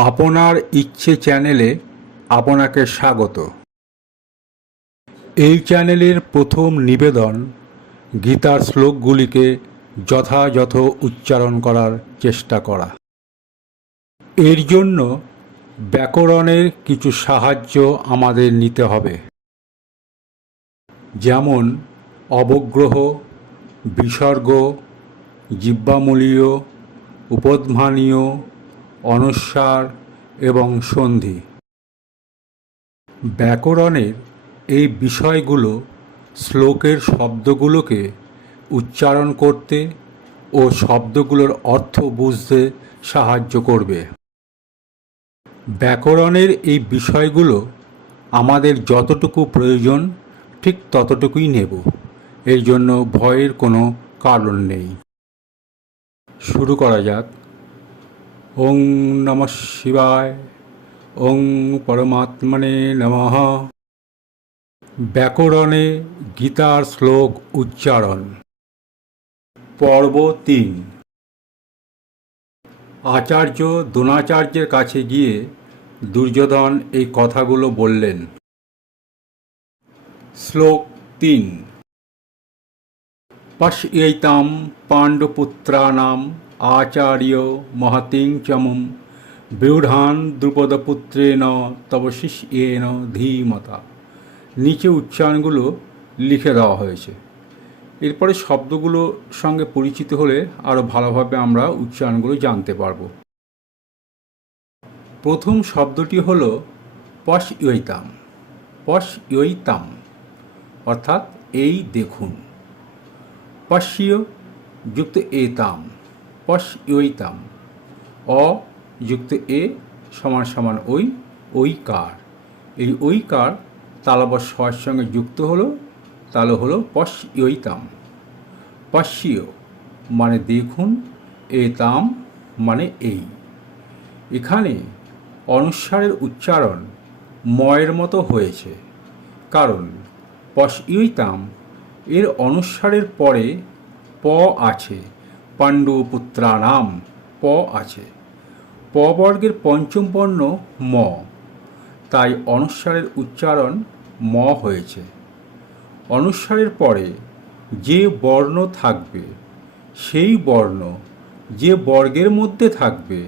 আপনার ইচ্ছে চ্যানেলে আপনাকে স্বাগত। এই চ্যানেলের প্রথম নিবেদন গীতার শ্লোকগুলিকে যথাযথ উচ্চারণ করার চেষ্টা করা। এর জন্য ব্যাকরণের কিছু সাহায্য আমাদের নিতে হবে, যেমন অবগ্রহ, বিসর্গ, জিহ্বামূলীয়, উপধ্মানীয়, অনুস্বার এবং সন্ধি। ব্যাকরণের এই বিষয়গুলো শ্লোকের শব্দগুলোকে উচ্চারণ করতে ও শব্দগুলোর অর্থ বুঝতে সাহায্য করবে। ব্যাকরণের এই বিষয়গুলো আমাদের যতটুকু প্রয়োজন ঠিক ততটুকুই নেব, এর জন্য ভয়ের কোনো কারণ নেই। শুরু করা যাক। ওং নমঃ শিবায়। ওং পরমাত্মনে নমঃ। ব্যাকরণে গীতার শ্লোক উচ্চারণ। পর্ব ৩। আচার্য দ্রোণাচার্যের কাছে গিয়ে দুর্যোধন এই কথাগুলো বললেন। শ্লোক ৩। পশ্যৈতাম পাণ্ডুপুত্রানাম আচার্য মহতিং চমুম ব্যূঢ়ান দ্রুপদপুত্রেণ তব শিষ্যেন ধীমতা। নিচে উচ্চারণগুলো লিখে দেওয়া হয়েছে। এরপরে শব্দগুলোর সঙ্গে পরিচিত হলে আরও ভালোভাবে আমরা উচ্চারণগুলো জানতে পারব। প্রথম শব্দটি হল পশ্যৈতাম। পশ্যৈতাম অর্থাৎ এই দেখুন। পশ্য যুক্ত এতাম, পশ্যৈতাম। অ যুক্ত এ সমান সমান ওই, ঐকার। এই ঐকার তালব্য স্বরের সঙ্গে যুক্ত হলো, তাহলে হলো পশ্যৈতাম। পশ্য মানে দেখুন, এতাম মানে এই। এখানে অনুস্বারের উচ্চারণ ময়ের মতো হয়েছে, কারণ পশ্যৈতাম এর অনুস্বারের পরে প আছে, পাণ্ডুপুত্রানাম প আছে। প বর্গের পঞ্চম বর্ণ ম, তাই অনুস্বারের উচ্চারণ ম হয়েছে। অনুস্বারের পরে যে বর্ণ থাকবে সেই বর্ণ যে বর্গের মধ্যে থাকবে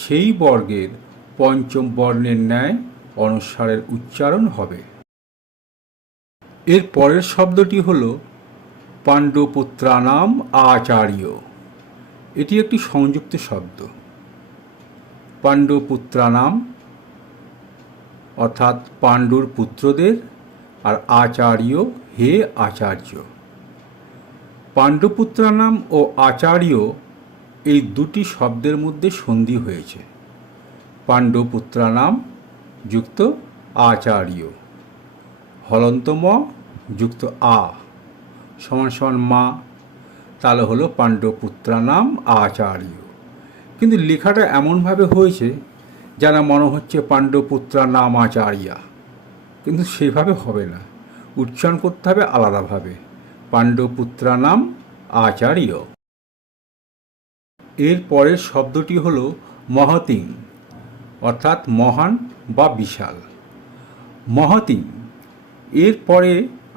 সেই বর্গের পঞ্চম বর্ণের ন্যায় অনুস্বারের উচ্চারণ হবে। এর পরের শব্দটি হল পাণ্ডুপুত্রানাম আচার্য। এটি একটি সংযুক্ত শব্দ। পাণ্ডুপুত্রানাম অর্থাৎ পাণ্ডুর পুত্রদের, আর আচার্য হে আচার্য। পাণ্ডুপুত্রানাম ও আচার্য এই দুটি শব্দের মধ্যে সন্ধি হয়েছে। পাণ্ডুপুত্রানাম যুক্ত আচার্য, হলন্ত ম যুক্ত আ সমান সমান মা, তাহলে হলো পাণ্ডুপুত্রানাম আচার্য। কিন্তু লেখাটা এমনভাবে হয়েছে যেন মনে হচ্ছে পাণ্ডুপুত্রানাম আচার্যা, কিন্তু সেভাবে হবে না, উচ্চারণ করতে হবে আলাদাভাবে, পাণ্ডুপুত্রানাম আচার্য। এর পরের শব্দটি হল মহতিং অর্থাৎ মহান বা বিশাল। মহতিং এর পরে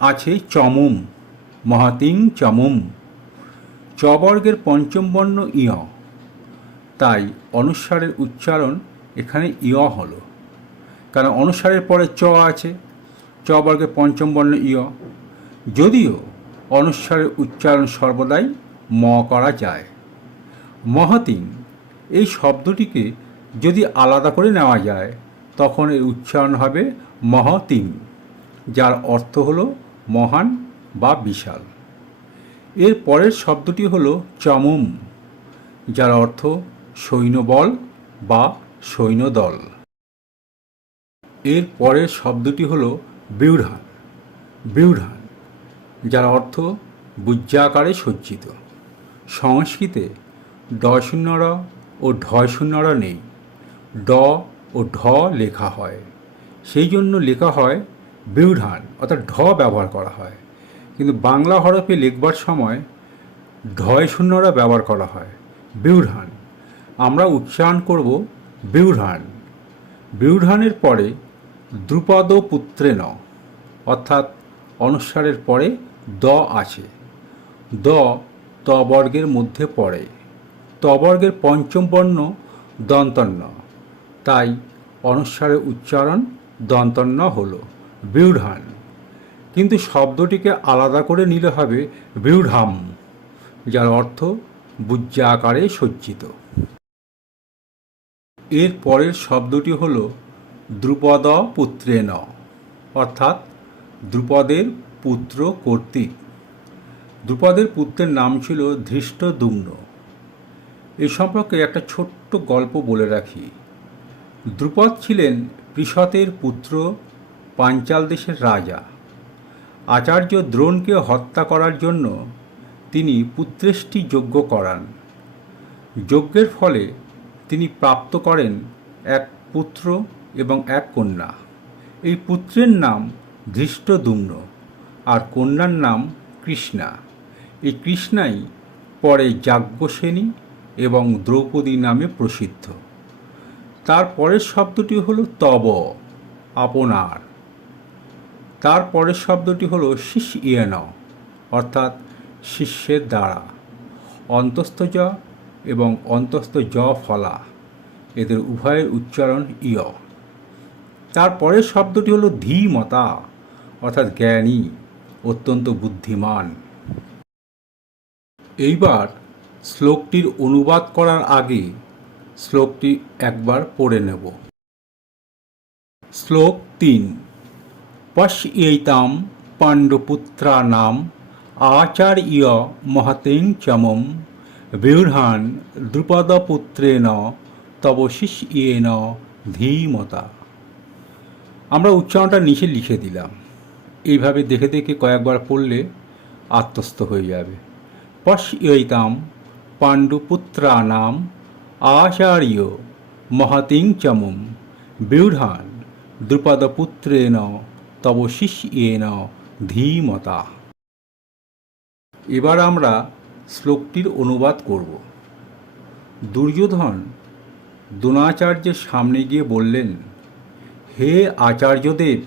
আছে চমুম, মহতিং চমুম। চ বর্গের পঞ্চম বর্ণ ইয়, তাই অনুস্বারের উচ্চারণ এখানে ইয় হলো, কারণ অনুস্বারের পরে চ আছে, চ বর্গের পঞ্চম বর্ণ ইয়। যদিও অনুস্বারের উচ্চারণ সর্বদাই ম করা যায়। মহতিং এই শব্দটিকে যদি আলাদা করে নেওয়া যায় তখন এর উচ্চারণ হবে মহতিং, যার অর্থ হলো মহান বা বিশাল। এর পরের শব্দটি হলো চমুম, যার অর্থ সৈন্যবল বা সৈন্যদল। এর পরের শব্দটি হলো ব্যূঢ়ান। ব্যূঢ়ান যার অর্থ বুজ্জাকারে সজ্জিত। সংস্কৃতে ডশূন্যর ও ঢশূন্যর নেই, ড ও ঢ লেখা হয়, সেই জন্য লেখা হয় ব্যূঢ়ান অর্থাৎ ঢ ব্যবহার করা হয়। কিন্তু বাংলা হরফে লিখবার সময় ঢয় শূন্যরা ব্যবহার করা হয়, ব্যূঢ়ান। আমরা উচ্চারণ করব বিউঢ়াণ। বিউঢ়াণের পরে দ্রুপদ পুত্রেণ, অর্থাৎ অনুস্বারের পরে দ আছে। দ তবর্গের মধ্যে পড়ে। তবর্গের পঞ্চম বর্ণ দন্তন্য, তাই অনুস্বারের উচ্চারণ দন্তন্য হল বিউঢ়াণ। কিন্তু শব্দটিকে আলাদা করে নিলে হবে বিউঢ়াম, যার অর্থ বুজ্জাকারে সজ্জিত। এর পরের শব্দটি হল দ্রুপদ পুত্রেণ, অর্থাৎ দ্রুপদের পুত্র কর্তৃক। দ্রুপদের পুত্রের নাম ছিল ধৃষ্টদ্যুম্ন। এই সম্পর্কে একটা ছোট্ট গল্প বলে রাখি। দ্রুপদ ছিলেন পৃষতের পুত্র, পাঞ্চাল দেশের রাজা। আচার্য দ্রোণকে হত্যা করার জন্য তিনি পুত্রেষ্টি যজ্ঞ করান। যজ্ঞের ফলে তিনি প্রাপ্ত করেন এক পুত্র এবং এক কন্যা। এই পুত্রের নাম ধৃষ্টদ্যুম্ন আর কন্যার নাম কৃষ্ণা। এই কৃষ্ণাই পরে যাজ্ঞসেনী এবং দ্রৌপদী নামে প্রসিদ্ধ। তার পরের শব্দটি হলো তব, আপনার। তার পরের শব্দটি হলো শিষ্যেন, অর্থাৎ শিষ্যের দ্বারা। অন্তস্থ জ এবং অন্তস্থ জ ফলা, এদের উভয়ের উচ্চারণ ইয়। তার পরের শব্দটি হলো ধীমতা, অর্থাৎ জ্ঞানী, অত্যন্ত বুদ্ধিমান। এইবার শ্লোকটির অনুবাদ করার আগে শ্লোকটি একবার পড়ে নেব। শ্লোক ৩। পশ্যৈতাম পাণ্ডুপুত্রাণাম আচার্য মহতিং চমম বিউঢ়াণ দ্রুপদপুত্রেণ তব শিষ্যেন ধীমতা। আমরা উচ্চারণটা নিচে লিখে দিলাম। এইভাবে দেখে দেখে কয়েকবার পড়লে আত্মস্থ হয়ে যাবে। পশ্যৈতাম পাণ্ডুপুত্রাণাম আচার্য মহতিং চমম বিউঢ়াণ দ্রুপদপুত্রেণ তব শিষ্যেন ধীমতা। এবার আমরা শ্লোকটির অনুবাদ করব। দুর্যোধন দ্রোণাচার্যের সামনে গিয়ে বললেন, হে আচার্যদেব,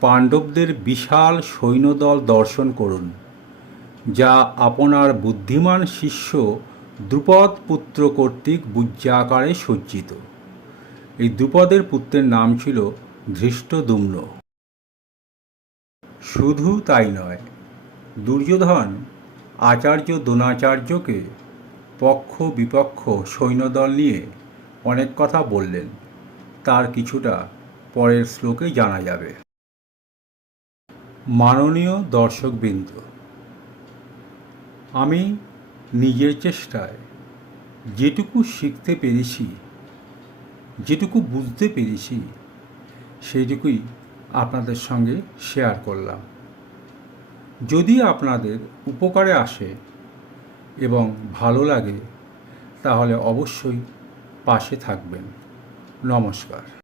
পাণ্ডবদের বিশাল সৈন্যদল দর্শন করুন, যা আপনার বুদ্ধিমান শিষ্য দ্রুপদ পুত্র কর্তৃক বুজ্জাকারে সজ্জিত। এই দ্রুপদের পুত্রের নাম ছিল ধৃষ্টদ্যুম্ন। শুধু তাই নয়, দুর্যোধন আচার্য দ্রোণাচার্যকে পক্ষ বিপক্ষ সৈন্যদল নিয়ে অনেক কথা বললেন। তার কিছুটা পরের শ্লোকে জানা যাবে। মাননীয় দর্শকবৃন্দ, আমি নিজের চেষ্টায় যেটুকু শিখতে পেরেছি, যেটুকু বুঝতে পেরেছি, সেইটুকুই আপনাদের সঙ্গে শেয়ার করলাম। যদি আপনাদের উপকারে আসে এবং ভালো লাগে, তাহলে অবশ্যই পাশে থাকবেন। নমস্কার।